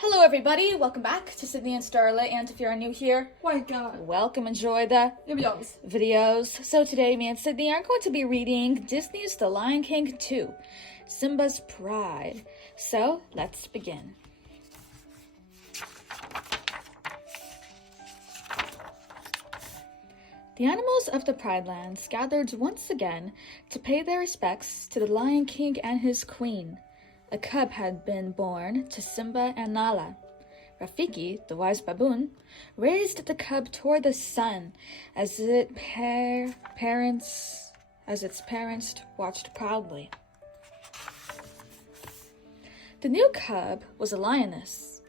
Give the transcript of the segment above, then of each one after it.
Hello everybody, welcome back to Sydney and Starla, and if you're new here, welcome, enjoy the videos. So today me and Sydney are going to be reading Disney's The Lion King 2, Simba's Pride. So let's begin. The animals of the Pride Lands gathered once again to pay their respects to the Lion King and his queen. A cub had been born to Simba and Nala. Rafiki, the wise baboon, raised the cub toward the sun as its parents watched proudly. The new cub was a lioness.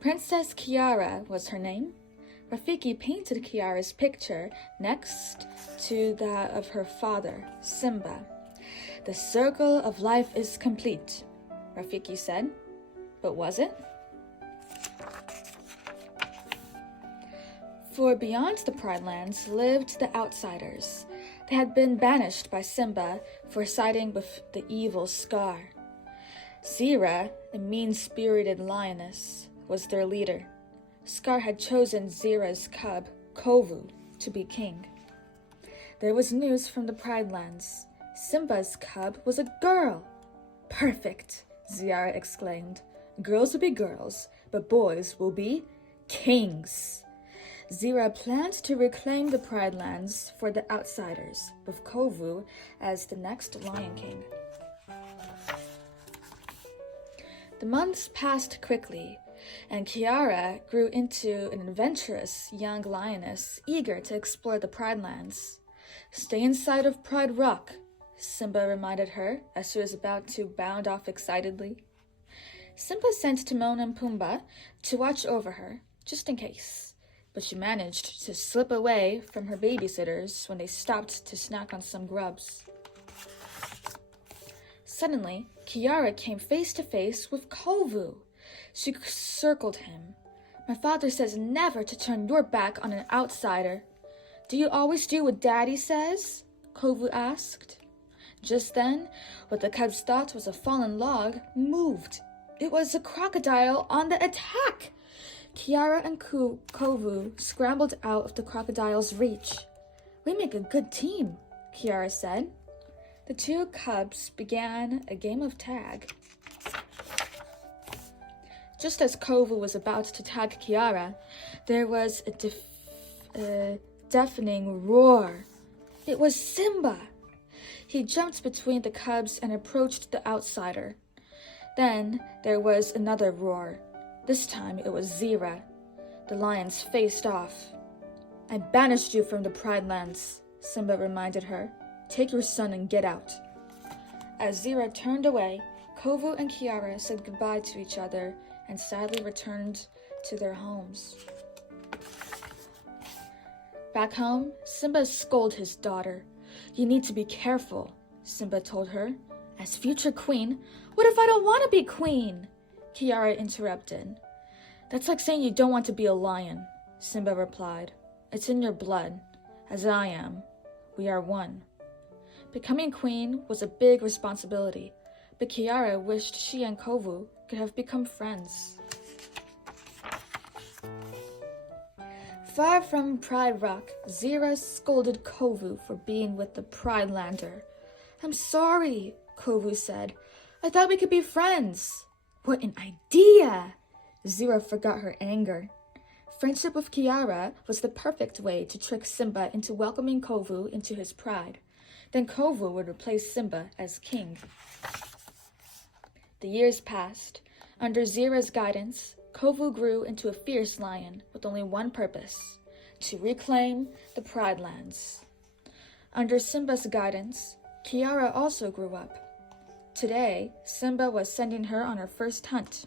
Princess Kiara was her name. Rafiki painted Kiara's picture next to that of her father, Simba. The circle of life is complete, Rafiki said. But was it? For beyond the Pride Lands lived the outsiders. They had been banished by Simba for siding with the evil Scar. Zira, a mean-spirited lioness, was their leader. Scar had chosen Zira's cub, Kovu, to be king. There was news from the Pride Lands. Simba's cub was a girl. Perfect, Zira exclaimed. Girls will be girls, but boys will be kings. Zira planned to reclaim the Pride Lands for the outsiders, with Kovu as the next Lion King. The months passed quickly, and Kiara grew into an adventurous young lioness eager to explore the Pride Lands. Stay inside of Pride Rock, Simba reminded her as she was about to bound off excitedly. Simba sent Timon and Pumbaa to watch over her, just in case, but she managed to slip away from her babysitters when they stopped to snack on some grubs. Suddenly, Kiara came face to face with Kovu. She circled him. My father says never to turn your back on an outsider. Do you always do what Daddy says? Kovu asked. Just then, what the cubs thought was a fallen log moved. It was a crocodile on the attack. Kiara and Kovu scrambled out of the crocodile's reach. We make a good team, Kiara said. The two cubs began a game of tag. Just as Kovu was about to tag Kiara, there was a deafening roar. It was Simba. He jumped between the cubs and approached the outsider. Then there was another roar. This time it was Zira. The lions faced off. I banished you from the Pride Lands, Simba reminded her. Take your son and get out. As Zira turned away, Kovu and Kiara said goodbye to each other and sadly returned to their homes. Back home, Simba scolded his daughter. You need to be careful, Simba told her. As future queen, what if I don't want to be queen? Kiara interrupted. That's like saying you don't want to be a lion, Simba replied. It's in your blood, as I am. We are one. Becoming queen was a big responsibility, but Kiara wished she and Kovu could have become friends. Far from Pride Rock, Zira scolded Kovu for being with the Pride Lander. I'm sorry, Kovu said. I thought we could be friends. What an idea! Zira forgot her anger. Friendship with Kiara was the perfect way to trick Simba into welcoming Kovu into his pride. Then Kovu would replace Simba as king. The years passed. Under Zira's guidance, Kovu grew into a fierce lion with only one purpose, to reclaim the Pride Lands. Under Simba's guidance, Kiara also grew up. Today, Simba was sending her on her first hunt.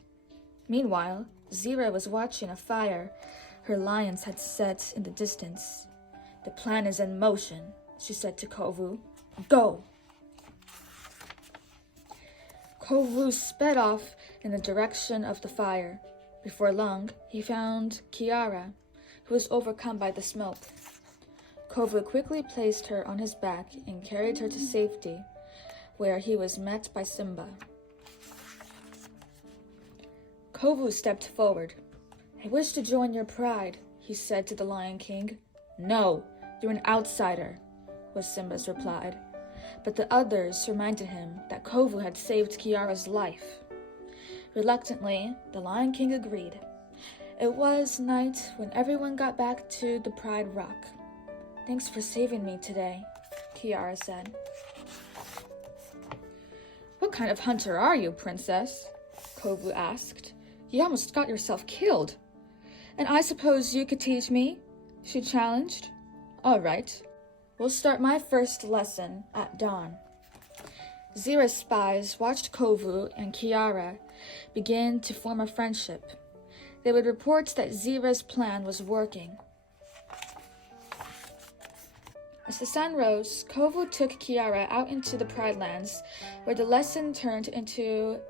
Meanwhile, Zira was watching a fire her lions had set in the distance. The plan is in motion, she said to Kovu. Go! Kovu sped off in the direction of the fire. Before long, he found Kiara, who was overcome by the smoke. Kovu quickly placed her on his back and carried her to safety, where he was met by Simba. Kovu stepped forward. "I wish to join your pride," he said to the Lion King. "No, you're an outsider," was Simba's reply. But the others reminded him that Kovu had saved Kiara's life. Reluctantly, the Lion King agreed. It was night when everyone got back to the Pride Rock. "Thanks for saving me today," Kiara said. "What kind of hunter are you, princess?" Kovu asked. "You almost got yourself killed." "And I suppose you could teach me?" she challenged. "All right. We'll start my first lesson at dawn." Zira's spies watched Kovu and Kiara begin to form a friendship. They would report that Zira's plan was working. As the sun rose, Kovu took Kiara out into the Pride Lands, where the lesson turned into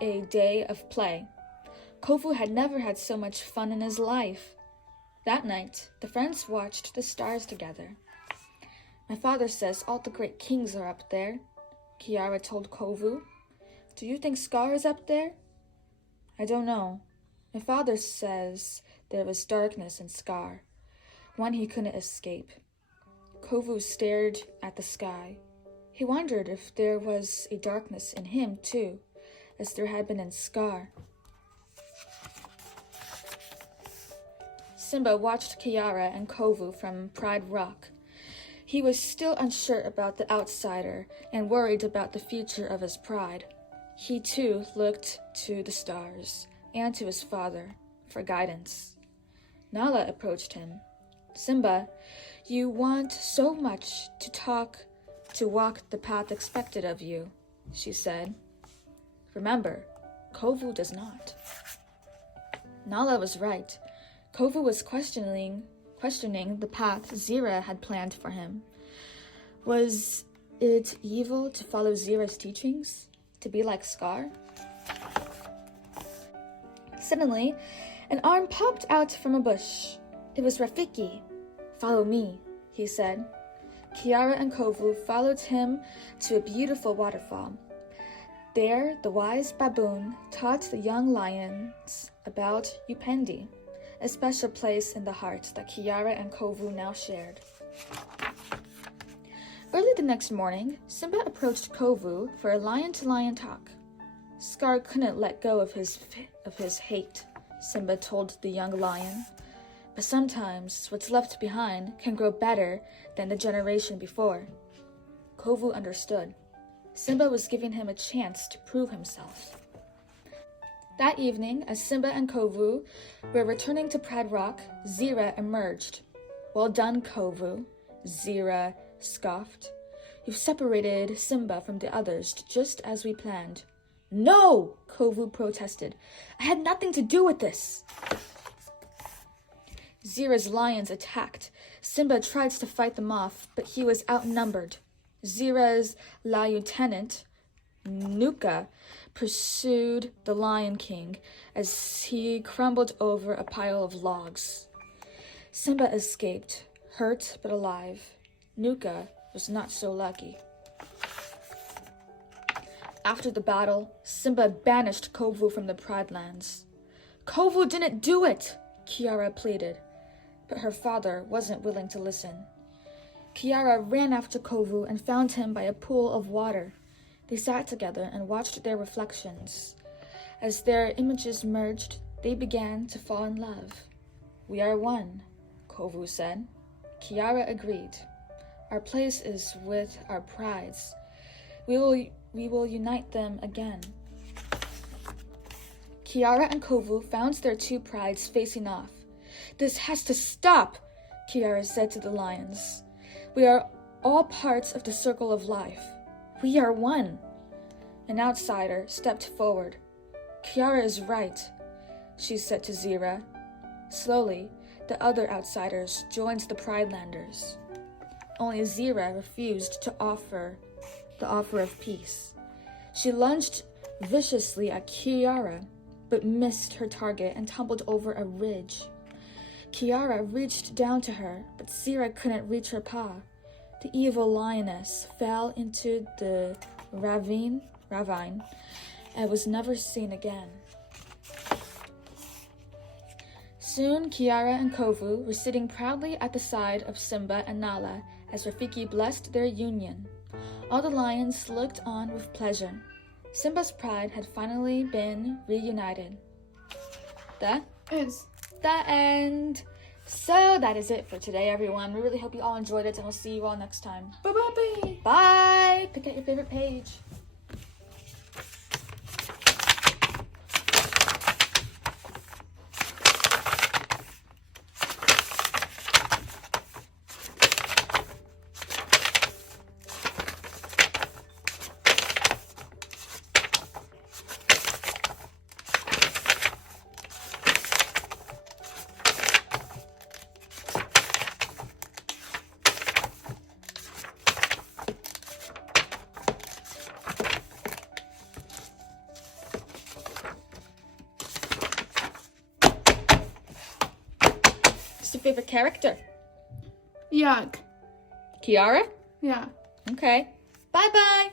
a day of play. Kovu had never had so much fun in his life. That night, the friends watched the stars together. "My father says all the great kings are up there," Kiara told Kovu. "Do you think Scar is up there?" "I don't know. My father says there was darkness in Scar, one he couldn't escape." Kovu stared at the sky. He wondered if there was a darkness in him too, as there had been in Scar. Simba watched Kiara and Kovu from Pride Rock. He was still unsure about the outsider and worried about the future of his pride. He too looked to the stars and to his father for guidance. Nala approached him. "Simba, you want so much to walk the path expected of you," she said. "Remember, Kovu does not." Nala was right. Kovu was questioning the path Zira had planned for him. Was it evil to follow Zira's teachings? To be like Scar? Suddenly, an arm popped out from a bush. It was Rafiki. "Follow me," he said. Kiara and Kovu followed him to a beautiful waterfall. There, the wise baboon taught the young lions about Upendi, a special place in the heart that Kiara and Kovu now shared. Early the next morning, Simba approached Kovu for a lion-to-lion talk. Scar couldn't let go of his hate, Simba told the young lion. But sometimes what's left behind can grow better than the generation before. Kovu understood. Simba was giving him a chance to prove himself. That evening, as Simba and Kovu were returning to Pride Rock, Zira emerged. "Well done, Kovu," Zira scoffed. "You've separated Simba from the others just as we planned." "No!" Kovu protested. "I had nothing to do with this." Zira's lions attacked. Simba tried to fight them off, but he was outnumbered. Zira's lieutenant, Nuka, pursued the Lion King as he crumbled over a pile of logs. Simba escaped, hurt but alive. Nuka was not so lucky. After the battle, Simba banished Kovu from the Pride Lands. "Kovu didn't do it," Kiara pleaded, but her father wasn't willing to listen. Kiara ran after Kovu and found him by a pool of water. They sat together and watched their reflections. As their images merged, they began to fall in love. "We are one," Kovu said. Kiara agreed. "Our place is with our prides. We will unite them again." Kiara and Kovu found their two prides facing off. "This has to stop," Kiara said to the lions. "We are all parts of the circle of life. We are one." An outsider stepped forward. "Kiara is right," she said to Zira. Slowly, the other outsiders joined the Pridelanders. Only Zira refused to offer the offer of peace. She lunged viciously at Kiara, but missed her target and tumbled over a ridge. Kiara reached down to her, but Zira couldn't reach her paw. The evil lioness fell into the ravine and was never seen again. Soon, Kiara and Kovu were sitting proudly at the side of Simba and Nala as Rafiki blessed their union. All the lions looked on with pleasure. Simba's pride had finally been reunited. The end. So that is it for today, everyone. We really hope you all enjoyed it, and we'll see you all next time. Bye-bye. Bye. Pick out your favorite page. What's your favorite character? Yuck. Kiara? Yeah. Okay. Bye-bye.